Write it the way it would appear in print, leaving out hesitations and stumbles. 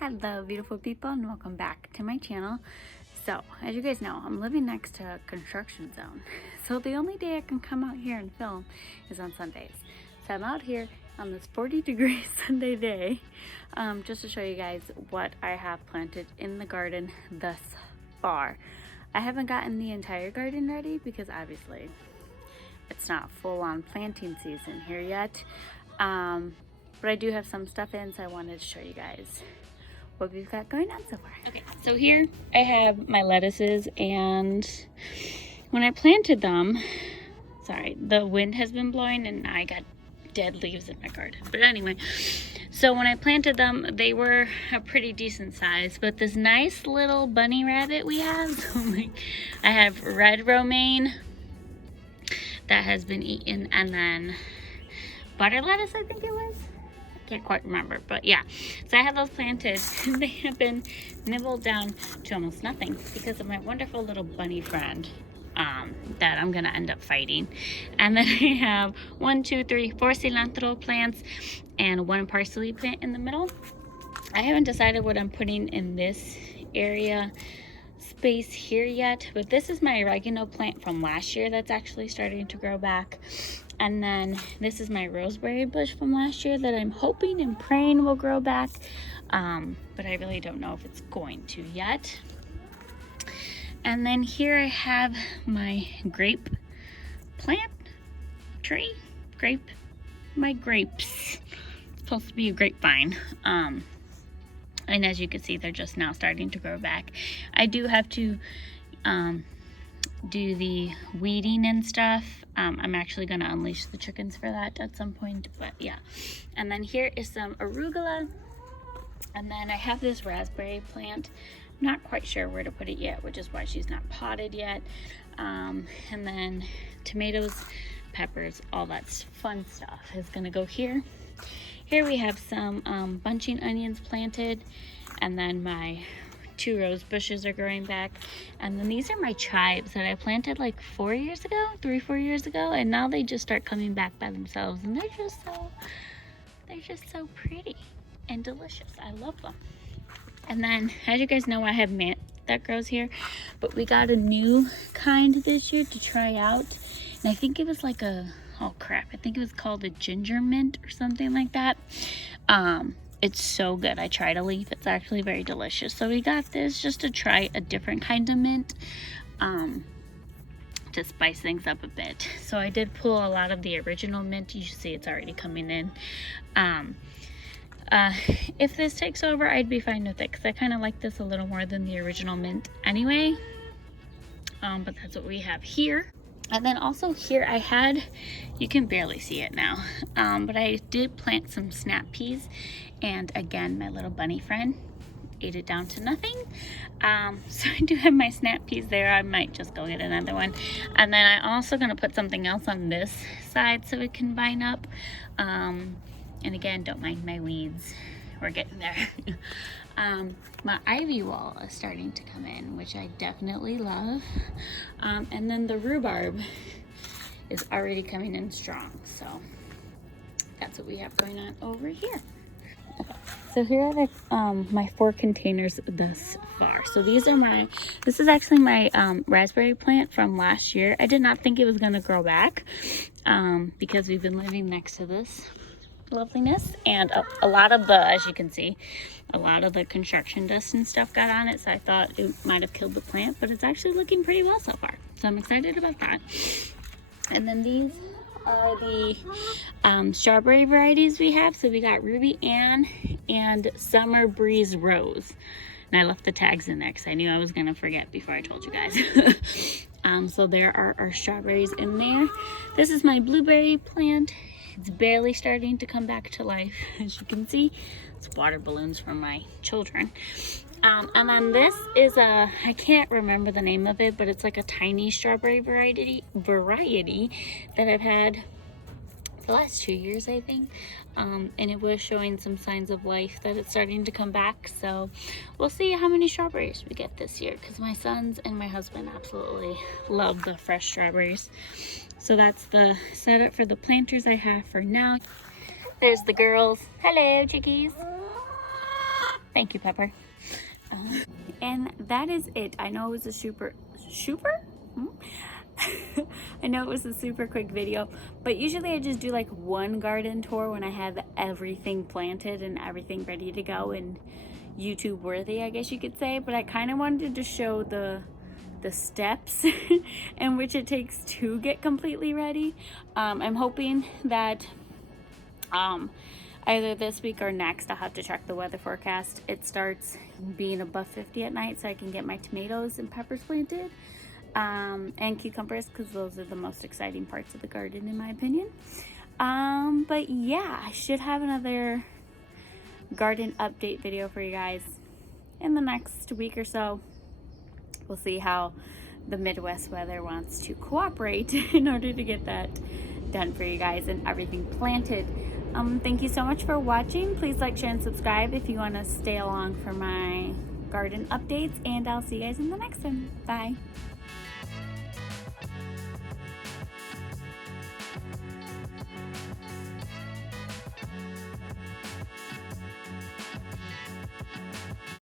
Hello beautiful people and welcome back to my channel. So as you guys know, I'm living next to a construction zone, so the only day I can come out here and film is on Sundays. So I'm out here on this 40-degree Sunday day just to show you guys what I have planted in the garden thus far. I haven't gotten the entire garden ready because obviously it's not full-on planting season here yet, but I do have some stuff in, so I wanted to show you guys what we've got going on so far. Okay, so here I have my lettuces, and when I planted them, sorry, the wind has been blowing and I got dead leaves in my garden. But anyway, so when I planted them, they were a pretty decent size, but this nice little bunny rabbit we have, so I have red romaine that has been eaten, and then butter lettuce, I think it was. Can't quite remember, but yeah, so I have those planted and they have been nibbled down to almost nothing because of my wonderful little bunny friend that I'm gonna end up fighting. And then I have 4 cilantro plants and 1 parsley plant in the middle. I haven't decided what I'm putting in this area space here yet, but this is my oregano plant from last year that's actually starting to grow back. And then this is my rosemary bush from last year that I'm hoping and praying will grow back, but I really don't know if it's going to yet. And then here I have my grape plant tree, my grapes. It's supposed to be a grapevine. And as you can see, they're just now starting to grow back. I do have to do the weeding and stuff. I'm actually going to unleash the chickens for that at some point, but yeah. And then here is some arugula, and then I have this raspberry plant. Not quite sure where to put it yet, which is why she's not potted yet. And then tomatoes, peppers, all that fun stuff is going to go here. Here we have some bunching onions planted, and then my 2 rose bushes are growing back. And then these are my chives that I planted like 4 years ago, 3-4 years ago, and now they just start coming back by themselves, and they're just so pretty and delicious. I love them. And then, as you guys know, I have mint that grows here, but we got a new kind this year to try out, and I think it was like a, oh crap, I think it was called a ginger mint or something like that. It's so good. I tried a leaf. It's actually very delicious. So we got this just to try a different kind of mint, to spice things up a bit. So I did pull a lot of the original mint. You should see it's already coming in. If this takes over, I'd be fine with it because I kind of like this a little more than the original mint anyway. But that's what we have here. And then also here I had, you can barely see it now, but I did plant some snap peas, and again, my little bunny friend ate it down to nothing. So I do have my snap peas there. I might just go get another one. And then I'm also gonna put something else on this side so it can vine up. And again, don't mind my weeds. We're getting there. My ivy wall is starting to come in, which I definitely love. And then the rhubarb is already coming in strong. So that's what we have going on over here. Okay, so here are the, my 4 containers thus far. So these are this is actually my raspberry plant from last year. I did not think it was going to grow back because we've been living next to this loveliness, and a lot of the, as you can see, a lot of the construction dust and stuff got on it, so I thought it might have killed the plant, but it's actually looking pretty well so far, so I'm excited about that. And then these are the strawberry varieties we have. So we got Ruby Ann and Summer Breeze Rose, and I left the tags in there because I knew I was gonna forget before I told you guys. So there are our strawberries in there. This is my blueberry plant. It's barely starting to come back to life, as you can see. It's water balloons from my children. And then this is I can't remember the name of it, but it's like a tiny strawberry variety that I've had for the last 2 years, I think. And it was showing some signs of life that it's starting to come back. So we'll see how many strawberries we get this year, because my sons and my husband absolutely love the fresh strawberries. So that's the setup for the planters I have for now. There's the girls. Hello, chickies. Thank you, Pepper. And that is it. I know it was a super I know it was a super quick video, but usually I just do like one garden tour when I have everything planted and everything ready to go and YouTube worthy, I guess you could say. But I kind of wanted to show the steps in which it takes to get completely ready. I'm hoping that either this week or next, I'll have to check the weather forecast, it starts being above 50 at night so I can get my tomatoes and peppers planted, and cucumbers, because those are the most exciting parts of the garden in my opinion. But yeah, I should have another garden update video for you guys in the next week or so. We'll see how the Midwest weather wants to cooperate in order to get that done for you guys and everything planted. Thank you so much for watching. Please like, share, and subscribe if you want to stay along for my garden updates, and I'll see you guys in the next one. Bye.